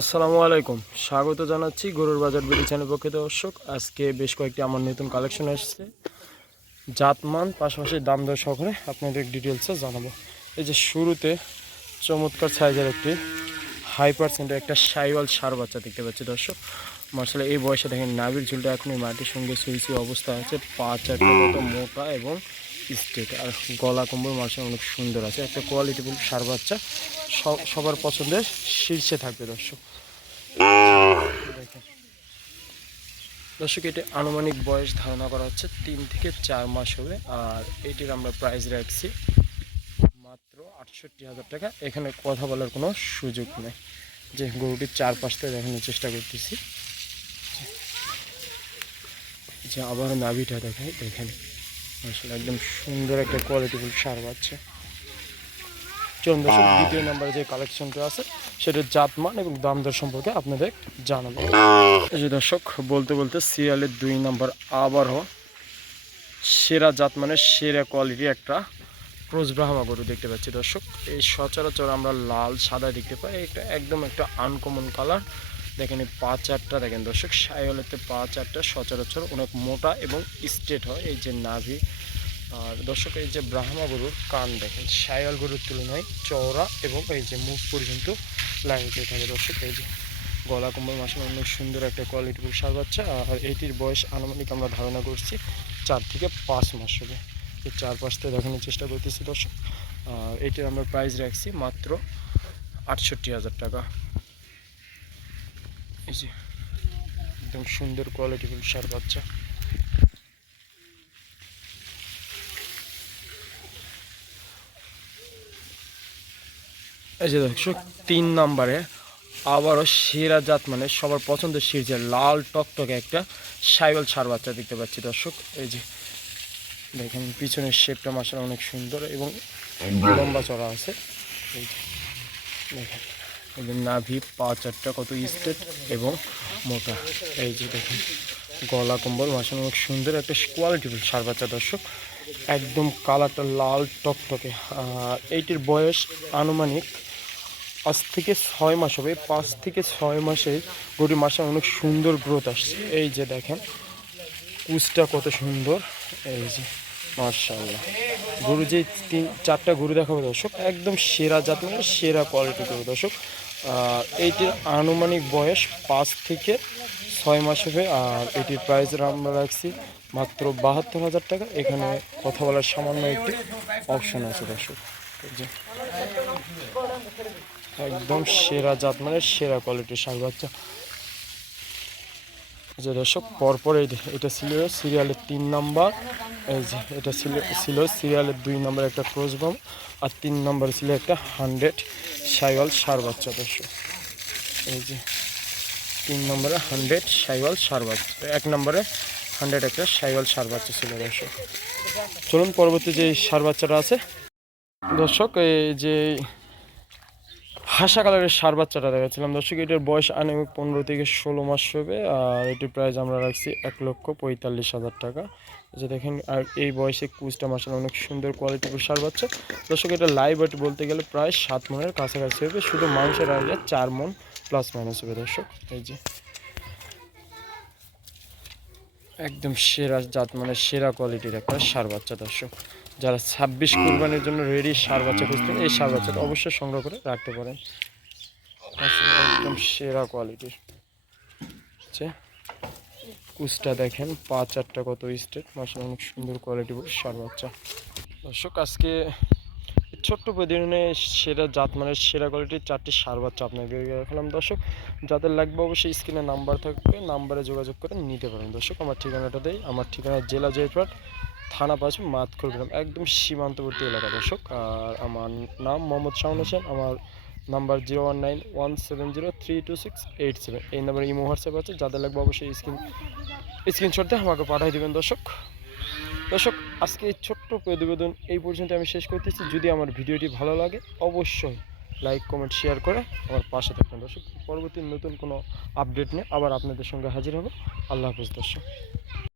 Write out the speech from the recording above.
আসসালামু আলাইকুম, স্বাগত জানাচ্ছি গরুর বাজার বিডি চ্যানেল পক্ষে। দর্শক, আজকে বেশ কয়েকটি আমার নতুন কালেকশন এসেছে, জাতমান পাশাপাশি দাম দর সহকারে আপনাদের ডিটেলসে জানাবো। এই যে শুরুতে চমৎকার সাইজের একটি হাই পার্সেন্টের একটা সাইওয়াল সার বাচ্চা দেখতে পাচ্ছি দর্শক। মার্শাল্লাহ, এই বয়সে দেখেন নাভির ঝুলটা এখনই মাটির সঙ্গে সুইসি অবস্থা আছে, পা চারটা মতো মোটা এবং স্ট্রেট, আর গলা কম্বল মার্শাল্লাহ অনেক সুন্দর আছে। একটা কোয়ালিটিফুল সার বাচ্চা সবার পছন্দের শীর্ষে থাকবে দর্শক। দেখেন দর্শক, এটি আনুমানিক বয়স ধারণা করা হচ্ছে 3 থেকে 4 মাস হবে, আর এটির আমরা প্রাইস রাখছি মাত্র 68,000 টাকা। এখানে কথা বলার কোনো সুযোগ নেই। যে গরুটির চারপাশটা দেখানোর চেষ্টা করতেছি, যে আবার নাভিটা দেখাই, দেখেন আসলে একদম সুন্দর একটা কোয়ালিটিফুল সার বাচ্চা। চলুন দর্শক, দ্বিতীয় নাম্বারে যে কালেকশনটা আছে সেটার জাতমান এবং দাম দর সম্পর্কে আপনাদের জানাবো। এই যে দর্শক, বলতে বলতে সিরিয়ালের 2 নাম্বার আবারও সেরা জাতমানের সেরা কোয়ালিটি একটা ক্রস ব্রাহ্মা গরু দেখতে পাচ্ছি দর্শক। এই সচরাচর আমরা লাল সাদা দেখতে পাই, এটা একদম একটা আনকমন কালার। দেখেন এই পা চারটা দেখেন দর্শক, সাইওয়ালেতে পা চারটা সচরাচর অনেক মোটা এবং স্ট্রেট হয়। এই যে নাভি, আর দর্শক এই যে ব্রাহ্মা গরুর কান দেখেন সাইওয়াল গরুর তুলনায় চওড়া, এবং এই যে মুখ পর্যন্ত লাগিয়ে থাকে দর্শক। এই যে গলা কম্বল মাসে অনেক সুন্দর একটা কোয়ালিটির সার বাচ্চা, আর এটির বয়স আনুমানিক আমরা ধারণা করছি 4 থেকে 5 মাস হবে। এই চারপাশটা দেখানোর চেষ্টা করতেছি দর্শক। আর এটির আমরা প্রাইস রাখছি মাত্র 68,000 টাকা। এই যে একদম সুন্দর কোয়ালিটিফুল সার বাচ্চা। এই যে দর্শক, 3 নম্বরে আবারও সেরা জাত মানে সবার পছন্দের সিরিজে লাল টকটকে একটা সাইওয়াল সার বাচ্চা দেখতে পাচ্ছি দর্শক। এই যে দেখেন পিছনের শেপটা মাশাআল্লাহ অনেক সুন্দর এবং লম্বা চড়া আছে। এই যে দেখেন এই যে নাভি পা চারটা কত স্ট্রেট এবং মোটা। এই যে দেখেন গলা কম্বল মাশাআল্লাহ অনেক সুন্দর একটা কোয়ালিটিফুল সার বাচ্চা দর্শক। একদম কালারটা লাল টকটকে। এইটির বয়স আনুমানিক 5 থেকে 6 মাস হবে। 5 থেকে 6 মাসে গরু মাসে অনেক সুন্দর গ্রোথ আসছে। এই যে দেখেন কুচটা কত সুন্দর। এই যে মাশাআল্লাহ, গরু যে 3-4টা গরু দেখাবো দর্শক, একদম সেরা জাত মানে সেরা কোয়ালিটি গরু দর্শক। এইটির আনুমানিক বয়স 5 থেকে 6 মাস হবে, আর এটির প্রাইস আমরা রাখছি মাত্র 72,000 টাকা। এখানে কথা বলার সামান্য একটি অপশন আছে দর্শক। এই যে একদম সেরা জাত মানে সেরা কোয়ালিটির ষাঁড় বাচ্চা। যে দর্শক, পরপর এটা ছিল সিরিয়ালের 3 নাম্বার। এই যে এটা ছিল সিরিয়ালের 2 নম্বর একটা ক্রস বাম, আর 3 নম্বরে ছিল একটা 100 সাইওয়াল ষাঁড় বাচ্চা দর্শক। এই যে 3 নম্বরে 100 সাইওয়াল ষাঁড় বাচ্চা, 1 নম্বরে 100 একটা সাইওয়াল ষাঁড় বাচ্চা ছিল দর্শক। চলুন পরবর্তী যে ষাঁড় বাচ্চাটা আছে দর্শক, এই যে হাসা কালারের ষাঁড় বাচ্চাটা দেখাচ্ছিলাম দর্শক, এটার বয়স আনুমানিক 15 থেকে 16 মাস হবে, আর এটির প্রাইস আমরা রাখছি 1,45,000 টাকা। যে দেখেন, আর এই বয়সে কুচটা মাশাআল্লাহ অনেক সুন্দর কোয়ালিটির ষাঁড় বাচ্চা দর্শক। এটা লাইভ ওয়েট বলতে গেলে প্রায় 7 মনের কাছাকাছি হবে, শুধু মাংসের আগে 4 মন প্লাস মাইনাস হবে দর্শক। এই যে একদম সেরা জাত মানে সেরা কোয়ালিটির একটা ষাঁড় বাচ্চা দর্শক। যারা 26 কুরবানির জন্য রেডি ষাঁড় বাচ্চা খুঁজতেন, এই ষাঁড় বাচ্চাটা অবশ্যই সংগ্রহ করে রাখতে পারেন। একদম সেরা কোয়ালিটির হচ্ছে কুচটা দেখেন, পা চারটা কত স্ট্রেট মাশাআল্লাহ অনেক সুন্দর কোয়ালিটি ষাঁড় বাচ্চা দর্শক। আজকে ছোট্ট প্রতিদিনে সেরা জাত মানে সেরা কোয়ালিটির 4টি ষাঁড় বাচ্চা আপনাকে দেখালাম দর্শক। যাদের লাগবে অবশ্যই স্ক্রিনে নাম্বার থাকবে, নাম্বারে যোগাযোগ করে নিতে পারেন দর্শক। আমার ঠিকানাটা দেই, আমার ঠিকানা জেলা জয়পুরহাট, থানা 5, মাতখোর গ্রাম, একদম সীমান্তবর্তী এলাকা দর্শক। আর আমার নাম মোহাম্মদ শাওন হোসেন। আমার নাম্বার 0191703268 এই নাম্বারে ইমো হোয়াটসঅ্যাপ আছে। যাদের লাগবে অবশ্যই স্ক্রিনশট দিয়ে আমাকে পাঠিয়ে দেবেন দর্শক। দর্শক, আজকে এই ছোট্ট প্রতিবেদন এই পর্যন্ত আমি শেষ করতেছি। যদি আমার ভিডিওটি ভালো লাগে অবশ্যই লাইক কমেন্ট শেয়ার করে আমার পাশে থাকবেন দর্শক। পরবর্তী নতুন কোনো আপডেট নিয়ে আবার আপনাদের সঙ্গে হাজির হব। আল্লাহ হাফেজ দর্শক।